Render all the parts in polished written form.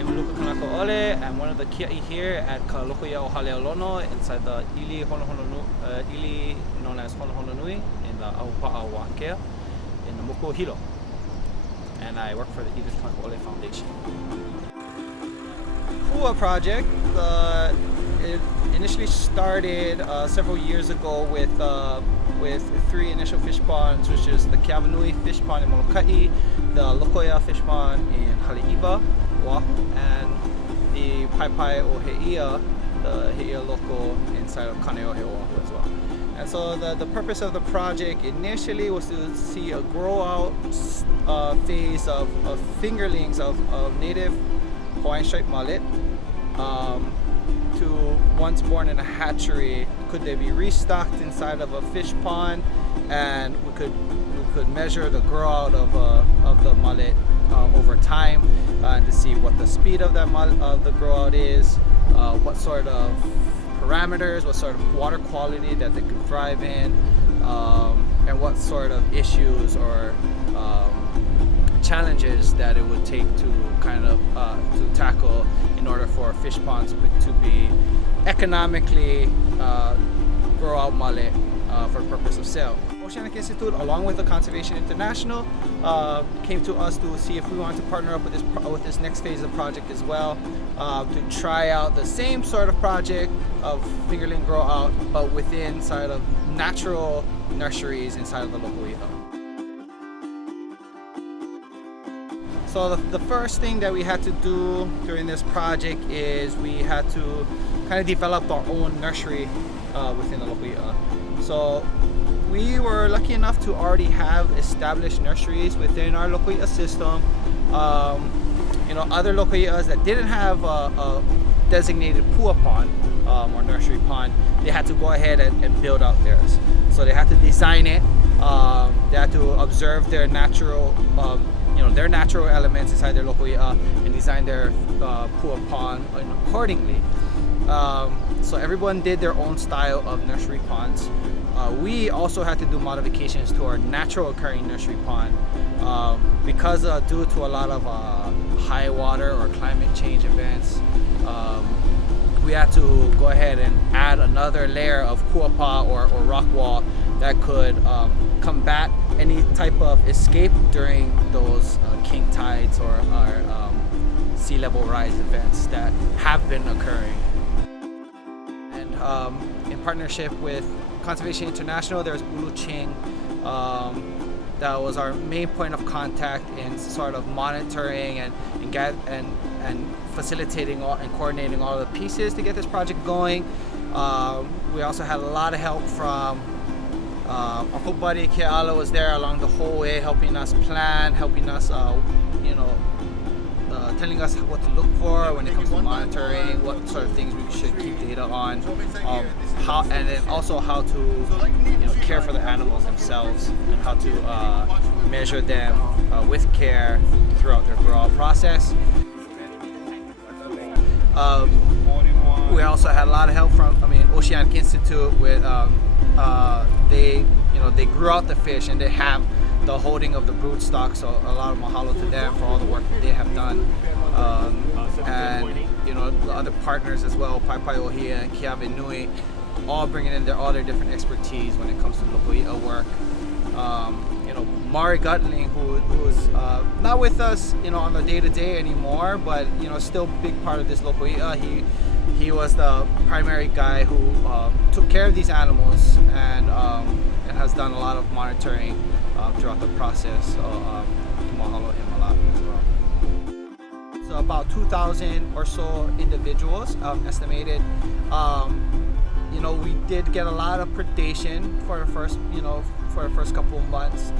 I'm Luka Kanaka'ole. I'm one of the Kiaʻi here at Kiaʻi of Haleolono inside the ili known as Honolulu in the Kuapā Wakea in the Moko Hilo. And I work for the Edith Kanaka'ole Foundation. Pua project, it initially started several years ago with three initial fish ponds, which is the Kiaʻi fish pond in Moloka'i, the Aloha fish pond in Hale'iwa, Oahu, and the Paipai o Heia, the Heia local inside of Kanaka'ole, Oahu as well. And so the purpose of the project initially was to see a grow out phase of fingerlings of native Hawaiian striped mullet. To once born in a hatchery, could they be restocked inside of a fish pond, and we could measure the grow out of the mullet over time, and to see what the speed of the grow out is, what sort of parameters, what sort of water quality that they could thrive in, and what sort of issues or challenges that it would take to kind of to tackle in order for fish ponds to be economically grow out mullet for the purpose of sale. Oceanic Institute, along with the Conservation International, came to us to see if we wanted to partner up with this next phase of the project as well, to try out the same sort of project of fingerling grow out, but within inside of natural nurseries inside of the local i'a. So the first thing that we had to do during this project is we had to kind of develop our own nursery within the local i'a. So we were lucky enough to already have established nurseries within our local i'a system. Other local i'as that didn't have a designated Pua pond or nursery pond, they had to go ahead and build out theirs. So they had to design it. They had to observe their natural elements inside their local i'a and design their Pua pond accordingly. So everyone did their own style of nursery ponds. We also had to do modifications to our natural occurring nursery pond because due to a lot of high water or climate change events, we had to go ahead and add another layer of Kuapā or rock wall that could combat any type of escape during those king tides or sea level rise events that have been occurring. And in partnership with Conservation International, there's Ching. That was our main point of contact in sort of monitoring and facilitating and coordinating all the pieces to get this project going. We also had a lot of help from Uncle Buddy Keaukaha was there along the whole way, helping us plan, helping us, telling us what to look for when it comes to monitoring, what sort of things we should keep data on, and then also how to care for the animals themselves and how to measure them with care throughout their grow-out process. We also had a lot of help from Oceanic Institute with they grew out the fish and they have the holding of the brood stock, so a lot of mahalo to them for all the work that they have done. And the other partners as well, Paipai o Heia and Keaukaha Nui, all bringing in all their different expertise when it comes to local i'a work. Mari Gutling, who's not with us on the day-to-day anymore, but still a big part of this local i'a. He was the primary guy who took care of these animals and has done a lot of monitoring throughout the process. So mahalo him a lot as well. So about 2,000 or so individuals estimated. We did get a lot of predation for the first couple of months,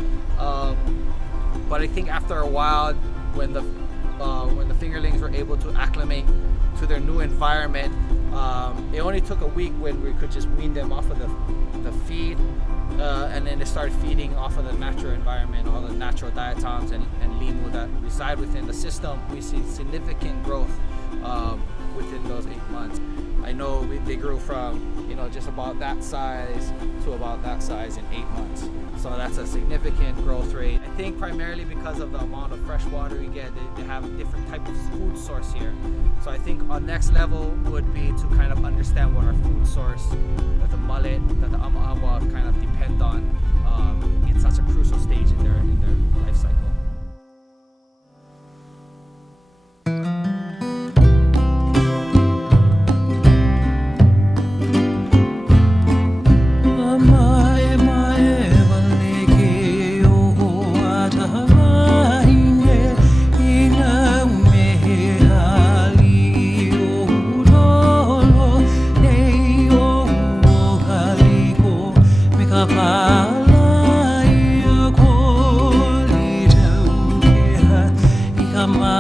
but I think after a while, when the fingerlings were able to acclimate to their new environment, it only took a week when we could just wean them off of the feed, and then they started feeding off of the natural environment, all the natural diatoms and limu that reside within the system. We see significant growth within those 8 months. I know they grew from, you know, just about that size to about that size in 8 months. So that's a significant growth rate. I think primarily because of the amount of fresh water we get, they have a different type of food source here. So I think our next level would be to kind of understand what our food source, that the mullet, that the ama kind of depend on in such a crucial stage in their life cycle. Come on.